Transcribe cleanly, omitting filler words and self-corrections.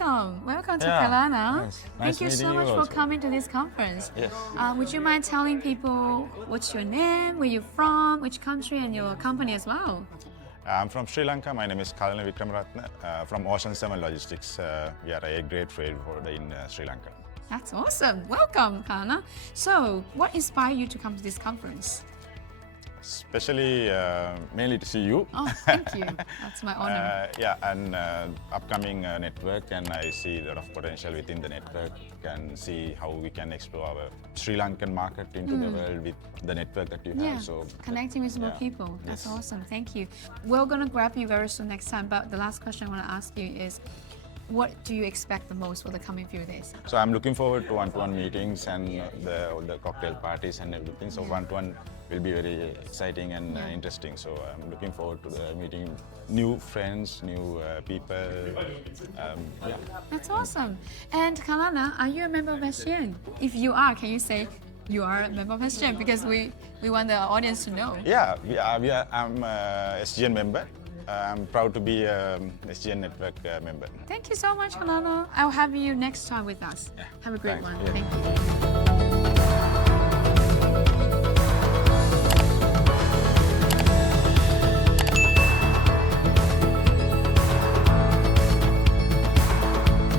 welcome. Welcome to Yeah, Kalana. nice. Thank you Nice so meeting much you for also. coming to this conference. Yes. Would you mind telling people what's your name, where you're from, which country, and your company as well? I'm from Sri Lanka. My name is Kalana from Ocean 7 Logistics. We are a great freight forwarder in Sri Lanka. That's awesome. Welcome, Kalana. So, what inspired you to come to this conference? Especially, mainly to see you. Oh, thank you. That's my honor. Yeah, and upcoming network, and I see a lot of potential within the network and see how we can explore our Sri Lankan market into the world with the network that you have. Yeah, So connecting with more yeah. people. That's Yes. awesome. Thank you. We're going to grab you very soon next time, but the last question I want to ask you is, what do you expect the most for the coming few days? So I'm looking forward to one-to-one meetings and the cocktail parties and everything. So one-to-one will be very exciting and interesting. So I'm looking forward to meeting new friends, new people. Yeah. That's awesome. And Kalana, are you a member of SGN? If you are, can you say you are a member of SGN? Because we want the audience to know. Yeah, I'm a SGN member. I'm proud to be a SGN network member. Thank you so much, Kalana. I'll have you next time with us. Yeah, Have a great thanks. one. Yeah. Thank you.